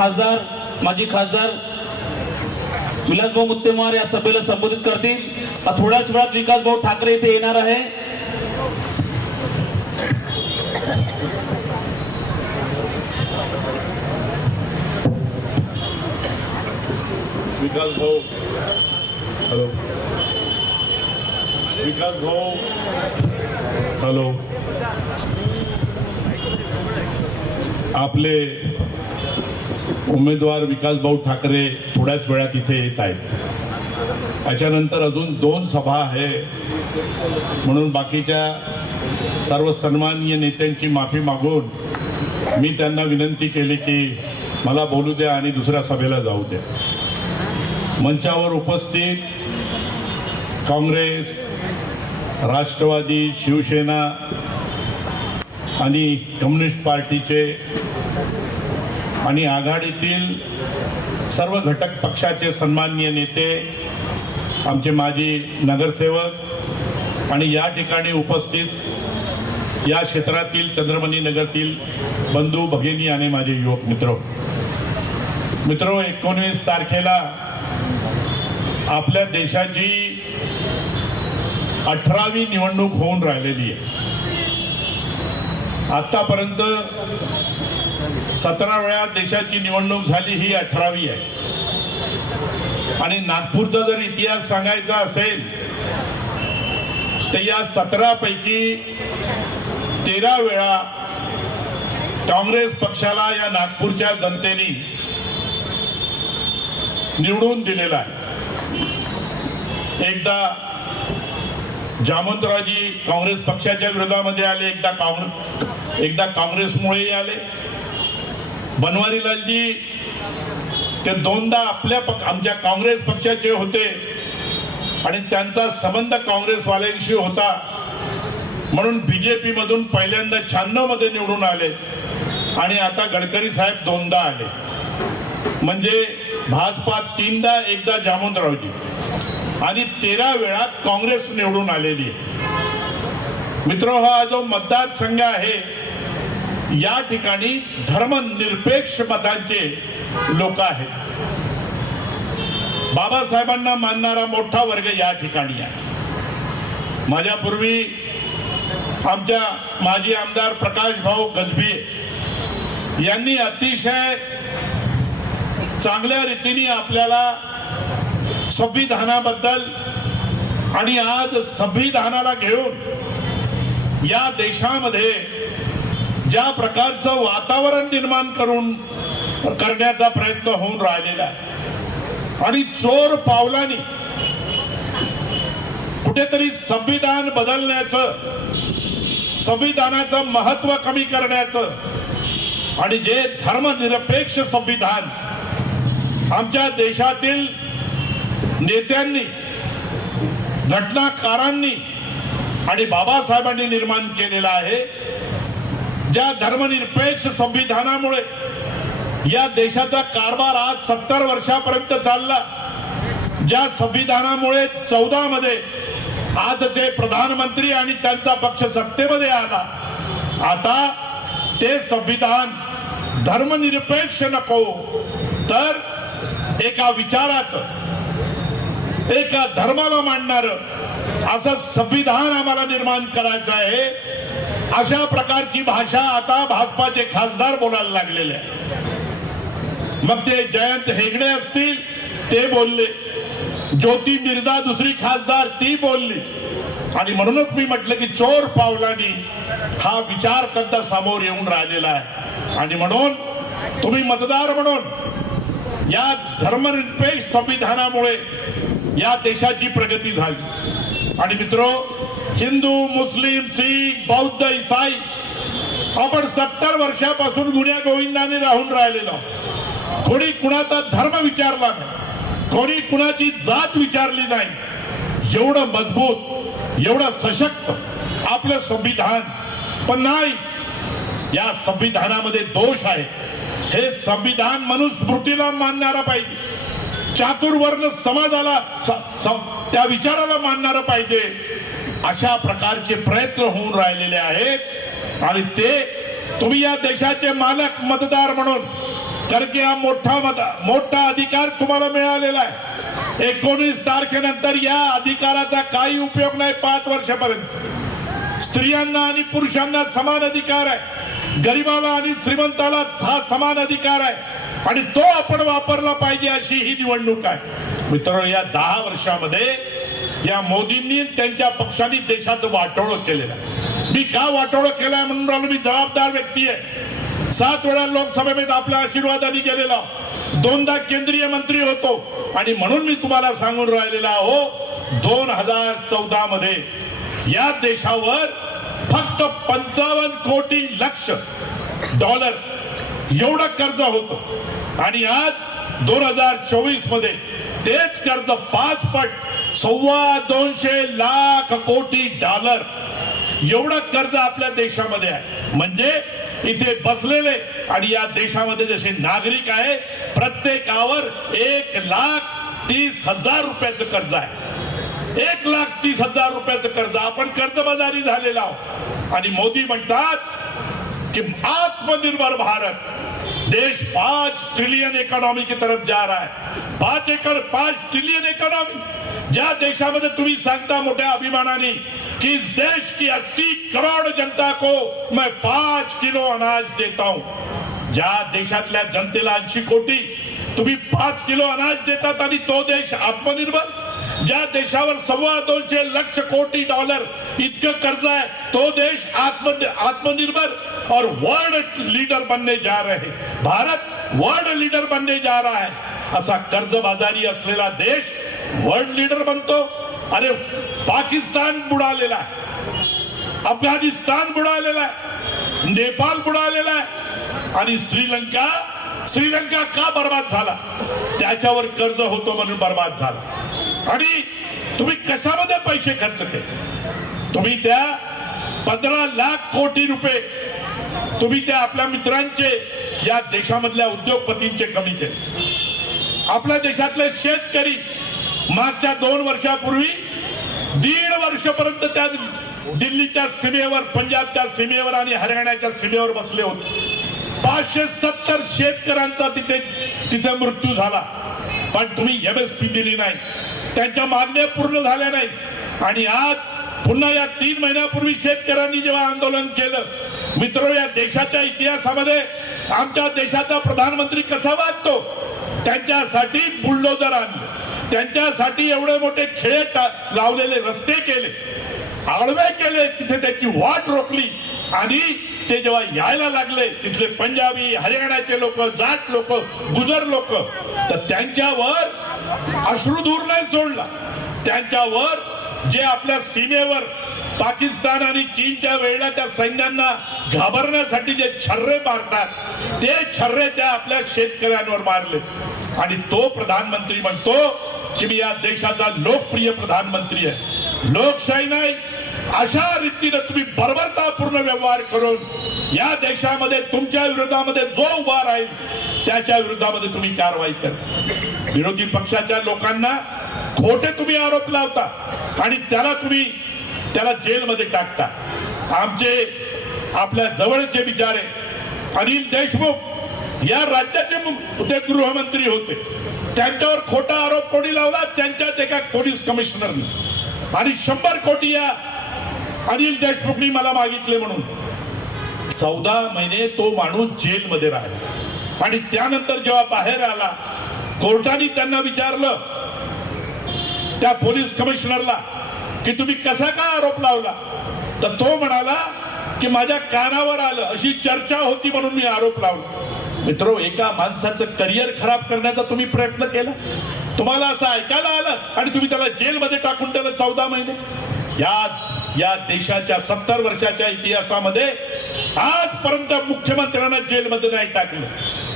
खासदार माजी खासदार विलासभाऊ मुत्तेमार या सभेला संबोधित करतील. थोड्याच वेळात विकासभाऊ ठाकरे इथे येणार आहे. विकास भाऊ. हॅलो. विकास भाऊ. हॅलो. आपले उमेदवार विकास भाऊ ठाकरे थोड्याच वेळात इथे येत आहेत. त्याच्यानंतर अजून दोन सभा आहे. म्हणून बाकीच्या सर्व सन्माननीय नेत्यांची माफी मागून मी त्यांना विनंती केली की मला बोलू द्या आणि दुसऱ्या सभेला जाऊ द्या. मंचावर उपस्थित काँग्रेस राष्ट्रवादी शिवसेना आणि कम्युनिस्ट पार्टीचे आणि आघाडीतील सर्व घटक पक्षाचे सन्माननीय नेते आमचे माजी नगरसेवक आणि या ठिकाणी उपस्थित या क्षेत्रातील चंद्रमणी नगरतील बंधू भगिनी आणि माझे युवक मित्र. मित्र एकोणवीस तारखेला आपल्या देशाची अठरावी निवडणूक होऊन राहिलेली आहे. आतापर्यंत सतरा वेळा देशाची निवडणूक झाली ही अठरावी आहे. आणि नागपूरचा जर इतिहास सांगायचा असेल तर या सतरा पैकी तेरा वेळा काँग्रेस पक्षाला या नागपूरच्या जनतेने निवडून दिलेला आहे. एकदा जामंतराजी काँग्रेस पक्षाच्या विरोधामध्ये आले एकदा काँग्रेस एकदा काँग्रेसमुळेही आले. बनवारीलालजी ते दोनदा आपल्या पक आमच्या काँग्रेस पक्षाचे होते आणि त्यांचा संबंध काँग्रेसवाल्यांशी होता. म्हणून बीजेपी मधून पहिल्यांदा शहाण्णवमध्ये निवडून आले आणि आता गडकरी साहेब दोनदा आले. म्हणजे भाजपा तीनदा एकदा जामोदरावजी. आणि तेरा वेळा काँग्रेस निवडून आलेली आहे. मित्र हा जो मतदारसंघ आहे या ठिकाणी धर्मनिरपेक्ष मतांचे लोक आहेत. बाबासाहेबांना मानणारा मोठा वर्ग या ठिकाणी आहे. माझ्यापूर्वी आमच्या माजी आमदार प्रकाश भाऊ गजबी यांनी अतिशय चांगल्या रीतीने आपल्याला संविधानाबद्दल आणि आज संविधानाला घेऊन या देशामध्ये ज्या प्रकारचं वातावरण निर्माण करून करण्याचा प्रयत्न होऊन राहिलेला आहे. आणि चोर पावलाने कुठेतरी संविधान बदलण्याचं संविधानाचं महत्त्व कमी करण्याचं आणि जे धर्मनिरपेक्ष संविधान आमच्या देशातील नेत्यांनी घटनाकारांनी आणि बाबासाहेबांनी निर्माण केलेला आहे ज्या धर्मनिरपेक्ष संविधानामुळे या देशाचा कारभार आज सत्तर वर्षापर्यंत चालला ज्या संविधानामुळे चौदा मध्ये आजचे प्रधानमंत्री आणि त्यांचा पक्ष सत्तेमध्ये आला आता ते संविधान धर्मनिरपेक्ष नको तर एका विचाराचं एका धर्माला मांडणार असं संविधान आम्हाला निर्माण करायचं आहे. अशा प्रकारची भाषा आता भाजपाचे खासदार बोलायला लागलेले आहे मग ते जयंत हेगडे असतील ते बोलले. ज्योती मिर्दा दुसरी खासदार ती बोलली. आणि म्हणूनच मी म्हटलं की चोर पावलानी हा विचार करता समोर येऊन राहिलेला आहे. आणि म्हणून तुम्ही मतदार म्हणून या धर्मनिरपेक्ष संविधानामुळे या देशाची प्रगती झाली. आणि मित्रो हिंदू मुस्लिम शीख बौद्ध इसाई आपण सत्तर वर्षापासून गुन्ह्या गोविंदाने राहून राहिलेलो. कोणी कुणाचा धर्म विचारला नाही. कोणी कुणाची जात विचारली नाही. एवढं मजबूत एवढं सशक्त आपलं संविधान. पण नाही या संविधानामध्ये दोष आहे. हे संविधान मनुस्मृतीला मानणारा पाहिजे. चातुर्वर्ण समाजाला स- स- त्या विचाराला मानणारं पाहिजे. अशा प्रकारचे प्रयत्न होऊन राहिलेले आहेत. आणि ते तुम्ही या देशाचे मालक मतदार म्हणून कारण की हा मोठा मत मोठा अधिकार तुम्हाला मिळालेला आहे. एकोणीस तारखेनंतर या अधिकाराचा काही उपयोग नाही पाच वर्षापर्यंत. स्त्रियांना आणि पुरुषांना समान अधिकार आहे. गरिबाला आणि श्रीमंताला हा समान अधिकार आहे. आणि तो आपण वापरला पाहिजे अशी ही निवडणूक आहे. मित्रांनो या दहा वर्षामध्ये या मोदींनी त्यांच्या पक्षाने देशाचं वाटोळं केलेलं आहे. मी का वाटोळं केलंय म्हणून राहिलो मी जबाबदार व्यक्ती आहे. सात वेळा लोकसभेमध्ये आपल्या आशीर्वादाने गेलेला. दोनदा केंद्रीय मंत्री होतो. आणि म्हणून मी तुम्हाला सांगून राहिलेला हो दोन हजार चौदा मध्ये या देशावर फक्त पंचावन्न कोटी लक्ष डॉलर एवढं कर्ज होतं. आणि आज दोन हजार चोवीसमध्ये तेच कर्ज पाच पट सव्वा दोनशे लाख कोटी डॉलर एवढं कर्ज आपल्या देशामध्ये आहे. म्हणजे इथे बसलेले आणि या देशामध्ये जसे नागरिक आहे प्रत्येकावर एक लाख तीस हजार रुपयाचं कर्ज आहे. एक लाख तीस हजार रुपयाचं कर्ज आपण कर्जबाजारी झालेला आहोत. आणि मोदी म्हणतात की आत्मनिर्भर भारत देश पाच ट्रिलियन इकॉनॉमी की तरफ जा रहा है. पाच एकर पाच ट्रिलियन इकॉनॉमी ज्या देशामध्ये तुम्ही सांगता मोठ्या अभिमानाने कि इस देश की 80 करोड़ जनता को मैं पांच किलो अनाज देता हूं. ज्या देशातल्या जनतेला ऐंशी कोटी तुम्ही पाच किलो अनाज देतात आणि तो देश आत्मनिर्भर. ज्या देशावर सव्वा दोनशे लक्ष कोटी डॉलर इतकं कर्ज आहे तो देश आत्म आत्मनिर्भर और वर्ल्ड लीडर बनने जा रहे. भारत वर्ल्ड लीडर बनने जा रहा है। असा कर्जबाजारी असलेला देश वर्ल्ड लीडर बनतो। अरे पाकिस्तान बुडालेला आहे। अफगाणिस्तान बुडालेला आहे। नेपाळ बुडालेला आहे। आणि श्रीलंका श्रीलंका का बर्बाद झाला? त्याच्यावर कर्ज होतो म्हणून बर्बाद झाला। आणि तुम्ही कशामध्ये पैसे खर्च केले? तुम्ही त्या पंधरा लाख कोटी रुपये तुम्ही त्या आपल्या मित्रांचे या देशामधल्या उद्योगपतींचे कमी केले. आपल्या देशातले शेतकरी मागच्या दोन वर्षापूर्वी दीड वर्षपर्यंत त्या दिल्लीच्या सीमेवर पंजाबच्या सीमेवर आणि हरियाणाच्या सीमेवर बसले होते. पाचशे सत्तर शेतकऱ्यांचा तिथे तिथे मृत्यू झाला. पण तुम्ही एम एस पी दिली नाही. त्यांच्या मागण्या पूर्ण झाल्या नाही. आणि आज पुन्हा या तीन महिन्यापूर्वी शेतकऱ्यांनी जेव्हा आंदोलन केलं मित्र या देशाच्या इतिहासामध्ये आमच्या देशाचा प्रधानमंत्री कसा वागतो? त्यांच्यासाठी बुलडोजर आणले त्यांच्यासाठी एवढे मोठे खेळ लावलेले रस्ते केले. आळवे केले तिथे त्याची वाट रोखली. आणि ते जेव्हा यायला लागले तिथले पंजाबी हरियाणाचे लोक जाट लोक गुजर लोक तर त्यांच्यावर अश्रुधूर नाही सोडला. त्यांच्यावर जे आपल्या सीमेवर पाकिस्तान आणि चीनच्या वेळेला त्या सैन्यांना घाबरण्यासाठी जे छर्रे मारतात ते छर्रे त्या आपल्या शेतकऱ्यांवर मारले. आणि तो प्रधानमंत्री म्हणतो की मी या देशाचा लोकप्रिय प्रधानमंत्री आहे. लोकशाही नाही अशा रीतीने तुम्ही बर्बरतापूर्ण व्यवहार करून या देशामध्ये तुमच्या विरोधामध्ये जो उभा राहील त्याच्या विरोधामध्ये तुम्ही कारवाई करा. विरोधी पक्षाच्या लोकांना खोटे तुम्ही आरोप लावता आणि त्याला तुम्ही त्याला जेलमध्ये टाकता आमचे आपल्या जवळचे बिचारे अनिल देशमुख या राज्याचे ते गृहमंत्री होते. त्यांच्यावर खोटा आरोप कोणी लावला? त्यांच्याच एका पोलीस कमिशनरने. आणि शंभर कोटी या अनिल देशमुखनी मला मागितले म्हणून. चौदा महिने तो माणूस जेलमध्ये राहिला. आणि त्यानंतर जेव्हा बाहेर आला कोर्टाने त्यांना विचारलं त्या पोलीस कमिशनरला की तुम्ही कसा का आरोप लावला? तर तो म्हणाला की माझ्या कानावर आलं अशी चर्चा होती म्हणून मी आरोप लावला. मित्र एका माणसाचं करिअर खराब करण्याचा तुम्ही प्रयत्न केला? तुम्हाला असं ऐकायला आलं आणि तुम्ही त्याला जेलमध्ये टाकून दिलं चौदा महिने? या या देशाच्या सत्तर वर्षाच्या इतिहासामध्ये आजपर्यंत मुख्यमंत्र्यांना जेलमध्ये नाही टाकलं.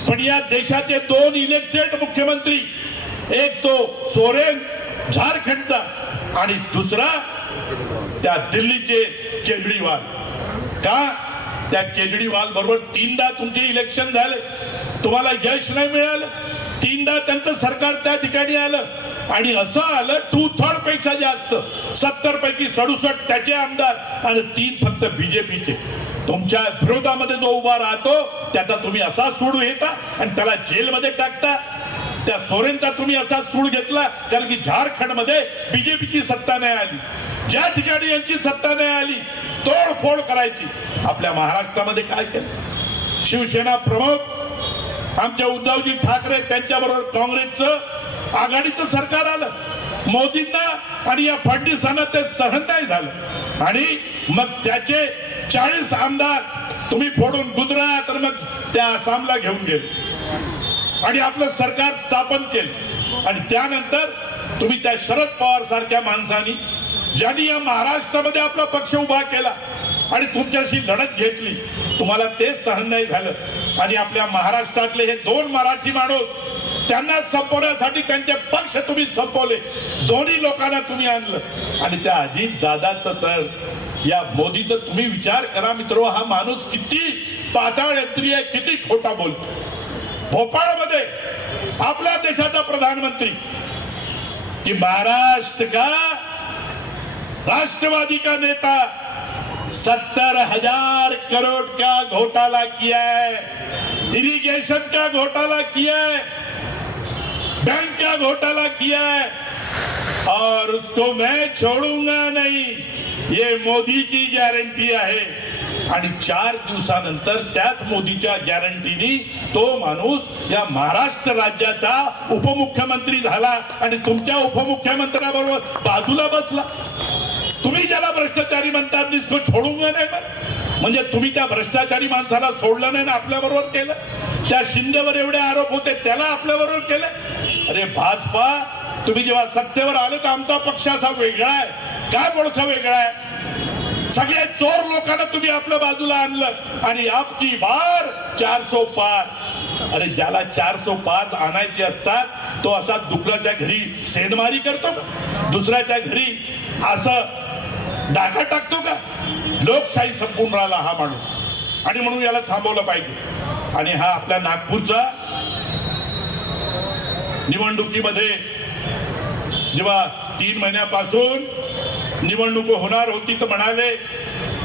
पण या देशाचे दोन इलेक्टेड मुख्यमंत्री एक तो सोरेन झारखंडचा आणि दुसरा त्या दिल्लीचे केजरीवाल. का? त्या केजरीवाल बरोबर तीनदा तुमचे इलेक्शन झाले. तुम्हाला यश नाही मिळालं. तीनदा त्यांचं सरकार त्या ठिकाणी आलं. आणि असं आलं टू थर्डपेक्षा जास्त. सत्तर पैकी सडुसष्ट त्याचे आमदार आणि तीन फक्त बीजेपीचे तुमच्या विरोधामध्ये जो उभा राहतो त्याचा तुम्ही असा सूड घेता आणि त्याला जेलमध्ये टाकता. त्या सोरेनचा तुम्ही असा सूड घेतला कारण की झारखंडमध्ये बीजेपीची सत्ता नाही आली. ज्या ठिकाणी यांची सत्ता नाही आली तोडफोड करायची. आपल्या महाराष्ट्रामध्ये काय केलं? शिवसेना प्रमुख आमच्या उद्धवजी ठाकरे त्यांच्याबरोबर काँग्रेसचं आघाडीचं सरकार आलं. मोदींना आणि या फडणवीसांना ते सहन नाही झालं. आणि मग त्याचे चाळीस आमदार तुम्ही फोडून गुजरात तर मग त्या आसामला घेऊन गेले. आणि आपलं सरकार स्थापन केलं. आणि त्यानंतर तुम्ही त्या शरद पवार सारख्या माणसांनी ज्यांनी या महाराष्ट्रामध्ये आपला पक्ष उभा केला आणि तुमच्याशी लढत घेतली तुम्हाला तेच सहन नाही झालं. आणि आपल्या महाराष्ट्रातले हे दोन मराठी माणूस त्यांना संपवण्यासाठी त्यांचे पक्ष तुम्ही संपवले. दोन्ही लोकांना तुम्ही आणलं. आणि त्या अजित दादाचं तर या मोदीचं तुम्ही विचार करा मित्र हा माणूस किती पाताळ यंत्री आहे किती खोटा बोलतो. भोपाळमध्ये आपल्या देशाचा प्रधानमंत्री कि महाराष्ट्र का राष्ट्रवादी का नेता सत्तर हजार करोड़ का घोटाला किया है? इरिगेशन का घोटाला किया है? बैंक का घोटाला किया है? और उसको मैं छोडूंगा नहीं। ये मोदी की गॅरंटी आहे आणि चार दिवसानंतर त्याच मोदीच्या गॅरंटीनी तो माणूस या महाराष्ट्र राज्याचा उपमुख्यमंत्री झाला आणि तुमच्या उपमुख्यमंत्र्याबरोबर बाजूला बसला. तुम्ही ज्याला भ्रष्टाचारी म्हणतात इसको सोडून नाही म्हणजे तुम्ही त्या भ्रष्टाचारी माणसाला सोडलं नाही ना आपल्या बरोबर केलं? त्या शिंदेवर एवढे आरोप होते त्याला आपल्या बरोबर अरे भाजपा तुम्ही जेव्हा सत्तेवर आले तर आमचा पक्ष असा वेगळा आहे. काय बोलतो वेगळा आहे? सगळ्या चोर लोकांना तुम्ही आपल्या बाजूला आणलं आणि आपकी बार चारसो पार. अरे ज्याला चारसो पार आणायचे असतात तो असा दुसऱ्याच्या घरी सेंडमारी करतो का? दुसऱ्याच्या घरी असं डाका टाकतो का? लोकशाही संपून राहिला हा माणूस. आणि म्हणून याला थांबवलं पाहिजे. आणि हा आपल्या नागपूरचा निवडणुकीमध्ये जेव्हा तीन महिन्यापासून निवडणूक होणार होती तर म्हणाले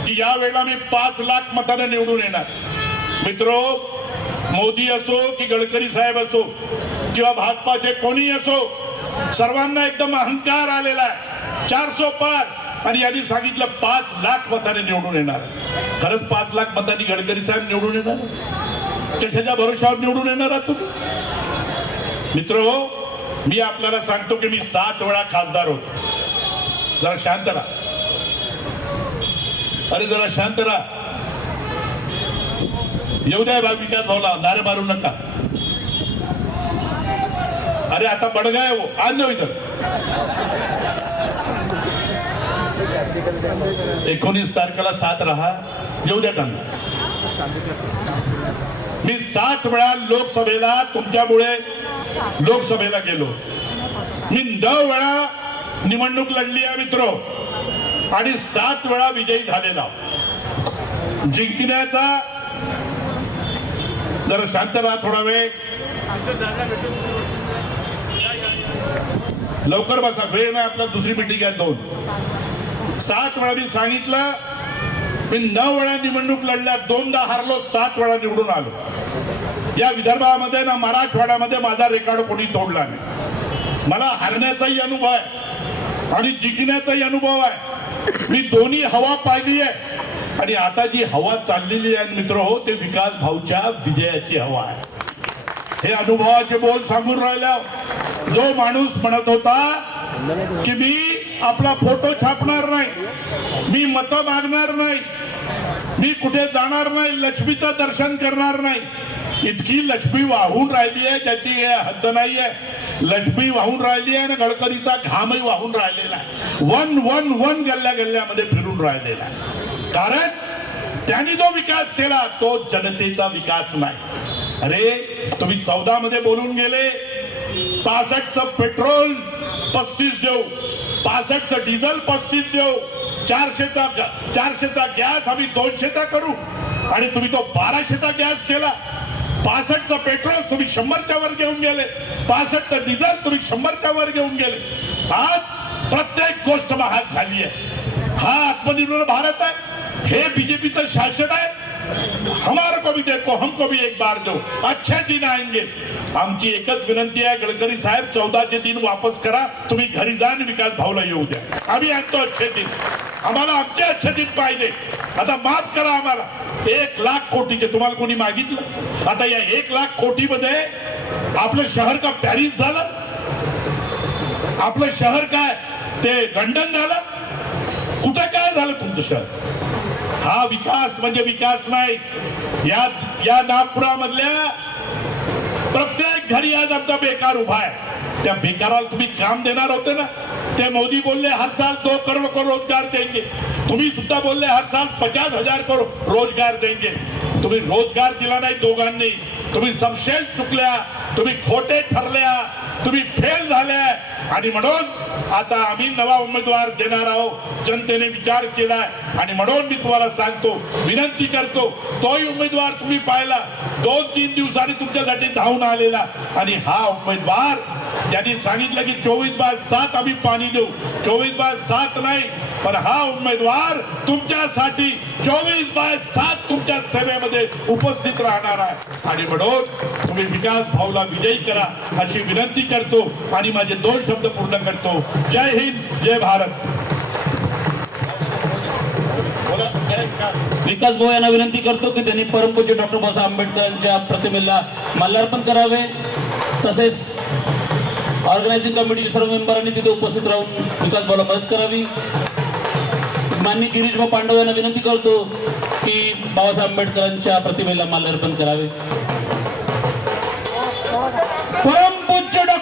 की या वेळेला मी पाच लाख मतानं निवडून येणार. मित्र मोदी असो की गडकरी साहेब असो किंवा भाजपाचे कोणी असो सर्वांना एकदम अहंकार आलेला आहे. चारसो पार. आणि यांनी सांगितलं पाच लाख मताने निवडून येणार. खरंच पाच लाख मतांनी गडकरी साहेब निवडून येणार? कशाच्या भरोशावर निवडून येणार तुम्ही? मित्र मी आपल्याला सांगतो की मी सात वेळा खासदार होतो. जरा शांत राहा. अरे जरा शांत राहा. येऊ द्या बा विकास भाऊला. नारे मारू नका. अरे आता बडगा आहे हो. वो आज जाऊ इथं. एकोणीस तारखेला सात राहा. येऊ द्या त्यांना. मी सात वेळा लोकसभेला तुमच्यामुळे लोकसभेला गेलो. मी नऊ वेळा निवडणूक लढली आहे मित्र. आणि सात वेळा विजयी झालेला. जिंकण्याचा जरा शांत राहा थोडा वेळ. लवकर बसा वेळ नाही आपल्याला दुसरी मिटिंग आहे दोन. सात वेळा मी सांगितलं मी नऊ वेळा निवडणूक लढल्या दोनदा हारलो सात वेळा निवडून आलो. या विदर्भामध्ये ना मराठवाड्यामध्ये माझा रेकॉर्ड कोणी तोडला नाही. मला हरण्याचाही अनुभव आहे. आणि जिंकण्याचाही अनुभव आहे. मी दोन्ही हवा पाहिली आहे. आणि आता जी हवा चाललेली आहे मित्र हो ते विकास भाऊच्या विजयाची हवा आहे. हे अनुभवाचे बोल सांगून राहिल्या जो माणूस म्हणत होता की मी आपला फोटो छापणार नाही मी मत मागणार नाही मी कुठे जाणार नाही लक्ष्मीचं दर्शन करणार नाही इतकी लक्ष्मी वाहून राहिली आहे ज्याची हद्द नाही आहे लक्ष्मी वाहून राहिली आहे आणि गडकरीचा घामही वाहून राहिलेला आहे. वन वन वन गल्ल्या गल्ल्यामध्ये फिरून राहिलेला आहे. कारण त्यांनी जो विकास केला तो जनतेचा विकास नाही. अरे तुम्ही चौदा मध्ये बोलून गेले पासष्टचं पेट्रोल पस्तीस देऊ पासष्टचं डिझेल पस्तीस देऊ चारशेचा चारशेचा गॅस आम्ही दोनशेचा करू. आणि तुम्ही तो बाराशेचा गॅस केला. पासष्टचं पेट्रोल तुम्ही शंभरच्या वर घेऊन गेले. पासष्टचं डिझेल तुम्ही शंभरच्या वर घेऊन गेले. आज प्रत्येक गोष्ट महाग झाली आहे हा आत्मनिर्भर भारत आहे. हे बीजेपीचं शासन आहे. हमारे को भी देखो हमको भी एक बार दो. अच्छे दिन आएंगे. आमची एकच विनंती आहे गडकरी साहेब चौदाचे दिन वापस करा. तुम्ही घरी जा आणि विकास भाऊला येऊ द्या. आम्ही आणतो अच्छे दिन. आम्हाला आमचे अच्छे पाहिजे. आता माफ करा आम्हाला. एक लाख कोटीचे तुम्हाला कोणी मागितलं? आता या एक लाख कोटीमध्ये आपलं शहर का पॅरिस झालं? आपलं शहर काय? ते लंडन झालं? कुठं काय झालं तुमचं शहर? हा विकास म्हणजे विकास नाही. या या नागपुरामधल्या प्रत्येक घरी आज आमचा बेकार उभा आहे. त्या बेकाराला तुम्ही काम देणार होते ना? ते मोदी बोलले हर साल दो करोड़ को रोजगार देंगे। तुम्ही सुद्धा बोलले हर साल पचास हजार को रोजगार देंगे। तुम्ही रोजगार दिला नाही दोघांनी। तुम्ही समशेल चुकल्या तुम्ही खोटे ठरल्या तुम्ही फेल झाल्या। आणि म्हणून आता आम्ही नवा उमेदवार देणार आहोत जनतेने विचार केलाय। आणि म्हणून मी तुम्हाला सांगतो विनंती करतो तोही उमेदवार तुम्ही पाहिला दोन तीन दिवसांनी तुमच्यासाठी धावून आलेला। आणि हा उमेदवार त्यांनी सांगितलं की चोवीस बाय सात आम्ही पाणी देऊ. चोवीस बाय सात नाही पण हा उमेदवार तुमच्यासाठी चोवीस बाय सात तुमच्या सेवेमध्ये उपस्थित राहणार आहे. आणि म्हणून तुम्ही विकास भाऊला विजयी करा अशी विनंती करतो आणि माझे दोन शब्द पूर्ण करतो. जय हिंद जय भारत. विकास भाऊ यांना विनंती करतो की त्यांनी परमपूज्य डॉक्टर बाबासाहेब आंबेडकरांच्या प्रतिमेला माल्यार्पण करावे. तसेच ऑर्गनायझिंग कमिटीचे सर्व मेंबरांनी तिथे उपस्थित राहून विकास भाऊला मदत करावी. माननीय गिरीश पांडव यांना विनंती करतो की बाबासाहेब आंबेडकरांच्या प्रतिमेला माल्यार्पण करावे.